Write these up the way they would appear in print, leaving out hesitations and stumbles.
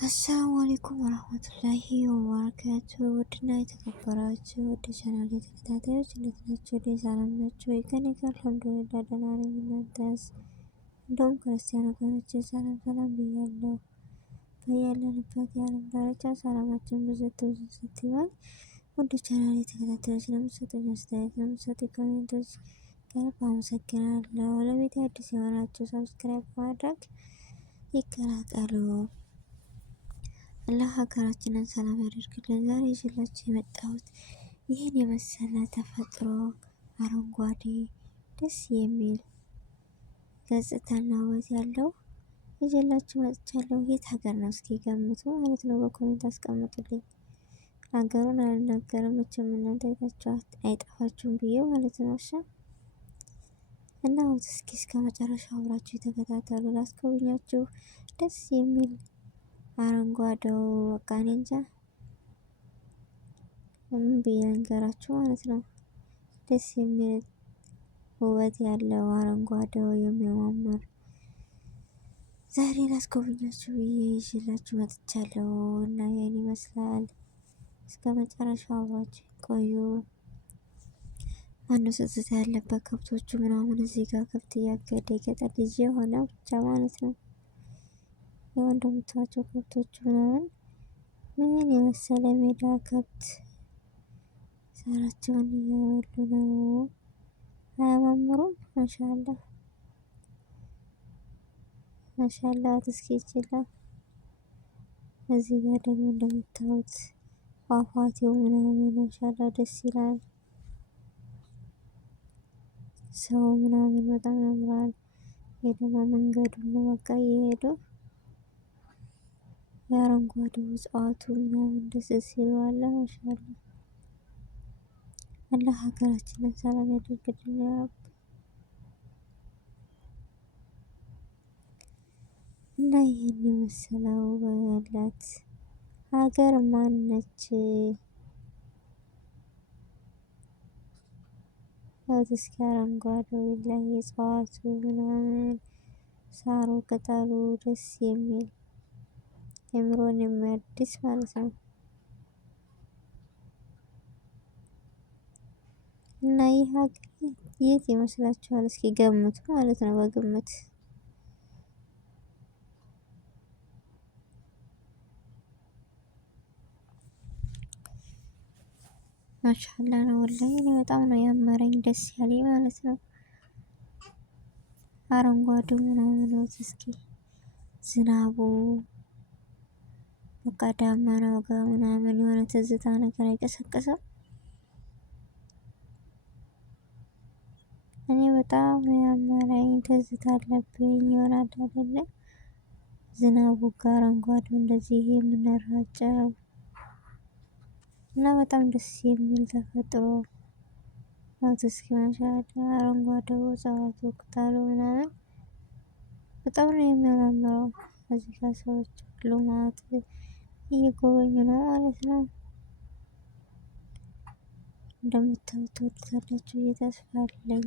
አሰላሙ አለይኩም ወራህመቱላሂ ወበረካቱ። ውድና የተከበራችሁ ወደ ቻናል ተከታታዮች እንዴት ናችሁ? ሰላም ናችሁ? ከኔ ጋር አልሐምዱሊላህ ደህና ነኝ። እናንተስ? እንደውም ክርስቲያን ወገኖቼ ሰላም ሰላም ብያለሁ። በያለንበት የዓለም ዳርቻ ሰላማችን ብዙ ይበል። ወደ ቻናል ተከታታዮች ለምትሰጡኝ አስተያየት፣ ለምትሰጡኝ ኮሜንቶች ከልብ አመሰግናለሁ። ለቤት አዲስ የሆናችሁ ሰብስክራይብ በማድረግ ይቀላቀሉ። አላህ ሀገራችንን ሰላም ያደርግልን። ዛሬ ይዤላችሁ የመጣሁት ይህን የመሰለ ተፈጥሮ አረንጓዴ ደስ የሚል ገጽታና ውበት ያለው ይዤላችሁ መጥቻለሁ። የት ሀገር ነው እስኪ ገምቱ ማለት ነው። በኮሜንት አስቀምጡልኝ። ሀገሩን አልናገርም መቼም እናንተ አይታችኋት አይጠፋችሁም ብዬ ማለት ነው። እሺ እና እስኪ እስከ መጨረሻው አብራችሁ የተከታተሉ ላስጎብኛችሁ። ደስ የሚል አረንጓዴው በቃ እኔ እንጃ ምን ብዬ ልንገራችሁ ማለት ነው። ደስ የሚል ውበት ያለው አረንጓዴው የሚያማምር ዛሬ ላስጎብኛችሁ ብዬ ይዤላችሁ መጥቻለሁ እና ይሄን ይመስላል። እስከ መጨረሻው አብራችሁ ቆዩ። ማነው ስህተት ያለበት ከብቶቹ ምናምን እዚህ ጋር ከብት እያገደ የገጠር ልጅ የሆነ ብቻ ማለት ነው። ያው እንደምታዩቸው ከብቶቹ ምናምን ምን የመሰለ ሜዳ ከብት ሳራቸውን እየበሉ ነው። አያማምሩም? ማሻአላህ እስኪ ይችላል። እዚህ ጋር ደግሞ እንደምታዩት ፏፏቴው ምናምን ማሻአላህ ደስ ይላል። ሰው ምናምን በጣም ያምራል። ይሄ ደግሞ መንገዱን ነው በቃ እየሄዱ የአረንጓዴው እጽዋቱ ምናምን ደስ ሲሉ አለ ማሻአላህ። አላህ ሀገራችንን ሰላም ያደርግልን ያ ረብ። እና ይህን የመሰለው ያላት ሀገር ማን ነች? ያው እስኪ አረንጓዴው ላይ እጽዋቱ ምናምን ሳሩ ቅጠሉ ደስ የሚል አእምሮን የሚያድስ ማለት ነው። እና ይህ ሀገር የት ይመስላችኋል? እስኪ ገምቱ ማለት ነው በግምት። ማሻአላህ ነው ወላሂ እኔ በጣም ነው ያመረኝ ደስ ያለኝ ማለት ነው። አረንጓዴው ምናምን እስኪ ዝናቡ በቃ ዳመናው ጋር ምናምን የሆነ ትዝታ ነገር አይቀሰቅስም? እኔ በጣም ነው ያመረኝ ትዝታ አለብኝ ይሆናል አይደለ? ዝናቡ ጋር አረንጓዴው እንደዚህ የምንራጨው እና በጣም ደስ የሚል ተፈጥሮ እስኪ ማሻአላህ አረንጓዴው እጽዋቱ ቅጠሉ ምናምን በጣም ነው የሚያማምረው። እዚህ ጋር ሰዎች ሁሉ ማለት እየጎበኙ ነው ማለት ነው። እንደምታዩት ትወዱታላችሁ ብዬ ተስፋ አለኝ።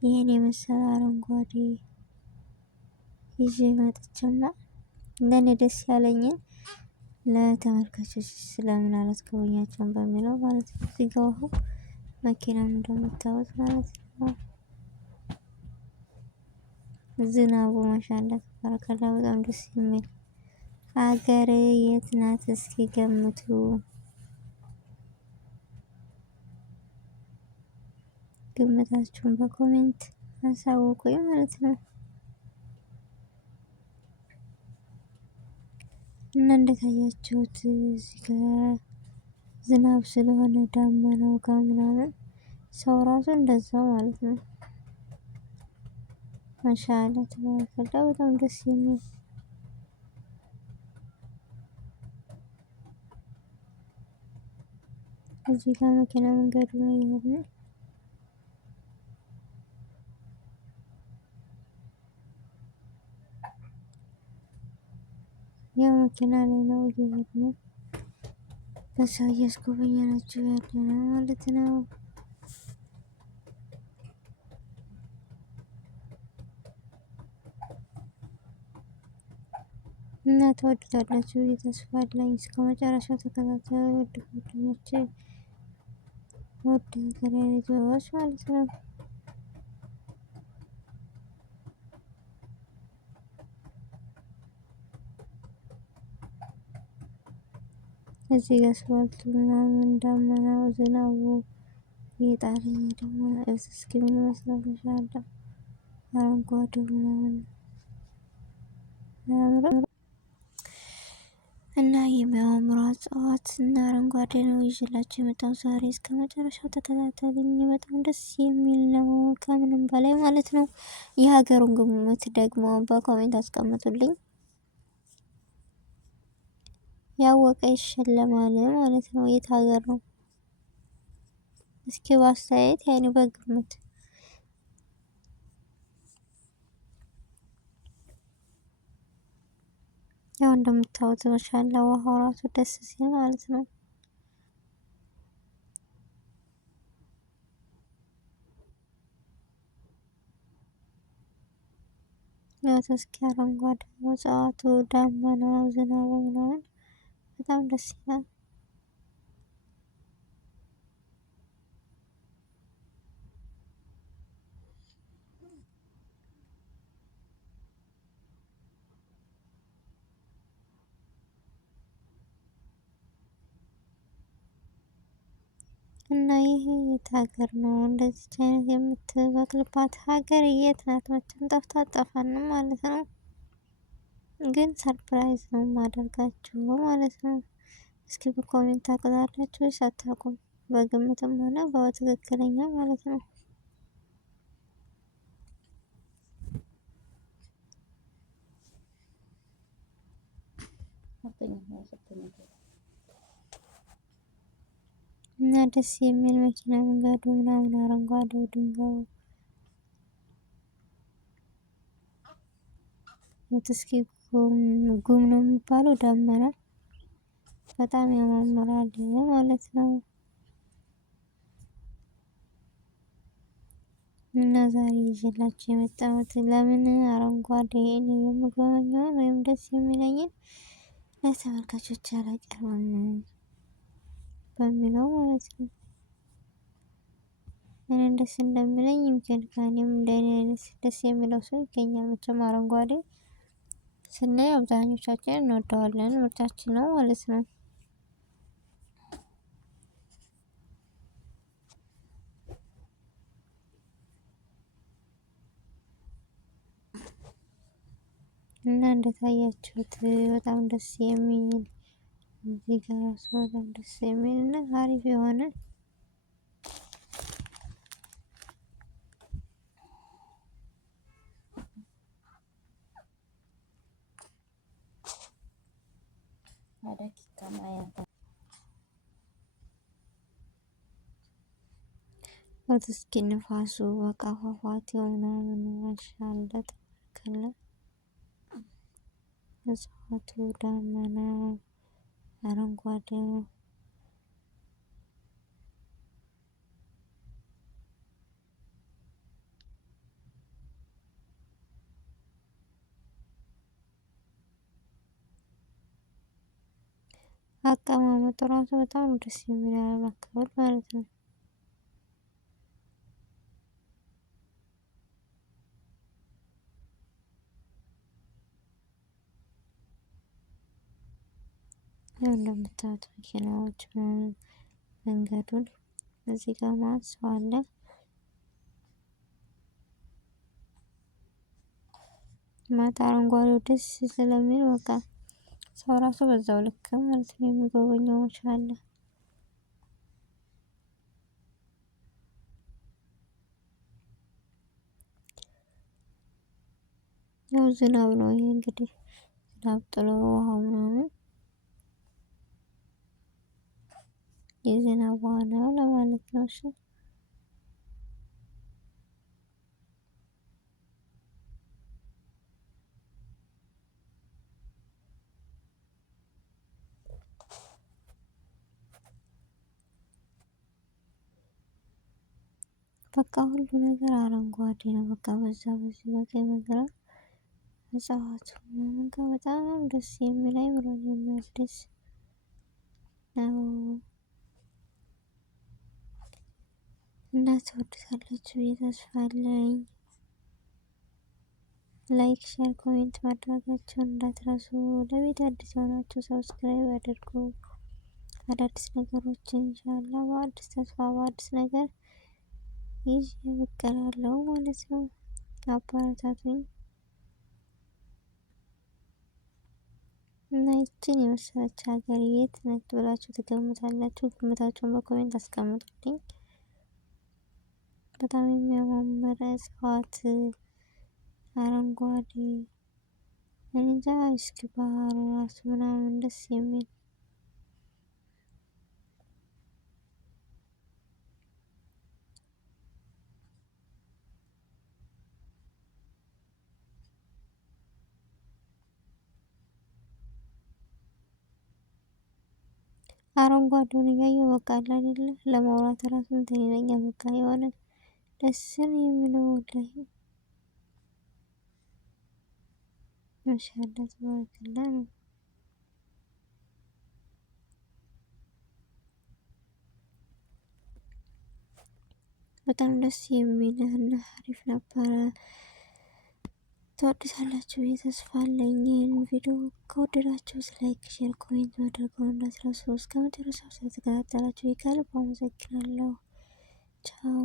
ይሄን የመሰለ አረንጓዴ ይዤ መጥቼማ እንደኔ ደስ ያለኝን ለተመልካቾች ስለምን አላስጎበኛቸውም በሚለው ማለት ነው። እዚህ ጋር አሁን መኪናም እንደምታዩት ማለት ነው። ዝናቡ ማሻአላህ ተባረከላህ በጣም ደስ የሚል ሀገር የት ናት? እስኪ ገምቱ። ግምታችሁን በኮሜንት አሳውቁኝ ማለት ነው። እና እንደታያችሁት እዚህ ጋር ዝናብ ስለሆነ ዳመናው ጋር ምናምን ሰው ራሱ እንደዛው ማለት ነው። ማሻአላህ ተባረከላህ በጣም ደስ የሚል እዚህ ጋር መኪና መንገዱ ላይ እየሄድን ነው። ያው መኪና ላይ ነው እየሄድን ነው። በሰው እያስጎበኘናችሁ ያለነው ማለት ነው። እና ተወዱታላችሁ ብዬ ተስፋ አለኝ። እስከ መጨረሻው ተከታተሉ ውድ ጓደኞቼ፣ ውድ ሀገሬ ልጆች ማለት ነው። እዚህ ጋር አስፋልቱ ምናምን ዳመናው ዝናቡ እየጣለኝ ደግሞ እስኪ ምን ይመስላል ኢንሻአላህ። አረንጓዴው ምናምን አያምርም? እና የሚያምሩ እጽዋት እና አረንጓዴ ነው ይዤላችሁ የመጣው ዛሬ። እስከ መጨረሻው ተከታተሉኝ። በጣም ደስ የሚል ነው ከምንም በላይ ማለት ነው። የሀገሩን ግምት ደግሞ በኮሜንት አስቀምጡልኝ። ያወቀ ይሸለማል ማለት ነው። የት ሀገር ነው? እስኪ በአስተያየት ያኔ በግምት ያው እንደምታዩት ማሻአላ ውሃው ራሱ ደስ ሲል ማለት ነው። ያው እስኪ አረንጓዴ እጽዋቱ ዳመናው ዝናቡ ምናምን በጣም ደስ ይላል። እና ይሄ የት ሀገር ነው? እንደዚች አይነት የምትበቅልባት ሀገር የት ናት? መቼም ጠፍታ አጠፋንም ማለት ነው። ግን ሰርፕራይዝ ነው የማደርጋችሁ ማለት ነው። እስኪ በኮሜንት ታውቁታላችሁ ወይስ አታውቁም? በግምትም ሆነ በትክክለኛ ማለት ነው። እና ደስ የሚል መኪና መንገዱ ምናምን አረንጓዴው ድንጋዩ እስኪ ጉም ነው የሚባለው ዳመና በጣም ያማምራል ማለት ነው። እና ዛሬ ይዤላችሁ የመጣሁት ለምን አረንጓዴ ነው የምጎበኘውን ወይም ደስ የሚለኝን ለተመልካቾች አላቀርብም በሚለው ማለት ነው። እኔን ደስ እንደሚለኝ ይምከን ከእኔም እንደኔ አይነት ደስ የሚለው ሰው ይገኛል። መቼም አረንጓዴ ስናይ አብዛኞቻችን እንወደዋለን፣ ምርጫችን ነው ማለት ነው። እና እንደታያችሁት በጣም ደስ የሚል እዚህ ጋር ራሱ በጣም ደስ የሚል እና አሪፍ የሆነ እስኪ ንፋሱ በቃ ፏፏቴው ምናምን ማሻአላ ተበረከለ። እጽዋቱ ዳመናው አረንጓዴው አቀማመጡ ራሱ በጣም ደስ የሚል አካባቢ ማለት ነው። ያው እንደምታዩት መኪናዎች መንገዱን እዚህ ጋር ማለት ሰው አለ። ማታ አረንጓዴው ደስ ስለሚል በቃ ሰው ራሱ በዛው ልክ ማለት ነው የሚጎበኘው አለ። ያው ዝናብ ነው ይሄ እንግዲህ ዝናብ ጥሎ ውሃው ምናምን የዝናብ ውሃ ነው ለማለት ነው። እሺ በቃ ሁሉ ነገር አረንጓዴ ነው። በቃ በዛ በዚህ በቀኝ በግራ እጽዋቱ ምናምን ጋር በጣም ደስ የሚል አይምሮን የሚያድስ ነው እና ትወዱታላችሁ ብዬ ተስፋ አለኝ። ላይክ፣ ሼር፣ ኮሜንት ማድረጋችሁን እንዳትረሱ። ለቤት አዲስ የሆናችሁ ሰብስክራይብ አድርጉ። አዳዲስ ነገሮችን ኢንሻአላህ በአዲስ ተስፋ በአዲስ ነገር ይዤ ብቅ እላለሁ ማለት ነው። አበረታቱኝ እና ይችን የመሰለች ሀገር የት ነች ብላችሁ ትገምታላችሁ? ግምታችሁን በኮሜንት አስቀምጡልኝ። በጣም የሚያማምር እጽዋት አረንጓዴ እንጃ እስኪ ባህሩ ራሱ ምናምን ደስ የሚል አረንጓዴውን እያየሁ በቃ አለ አይደለ ለማውራት ራሱ እንትን ይለኛል። በቃ የሆነ ደስ ነው የሚለው ላይ ማሻአላ ተባረከላ ነው። በጣም ደስ የሚል እና አሪፍ ነበረ። ትወዱታላችሁ ብዬ ተስፋ አለኝ። ይህን ቪዲዮ ከወደዳችሁት ላይክ፣ ሼር፣ ኮሜንት ማድረገውን እንዳትረሱ። እስከመጨረሻው ስለተከታተላችሁ ከልብ አመሰግናለሁ። ቻው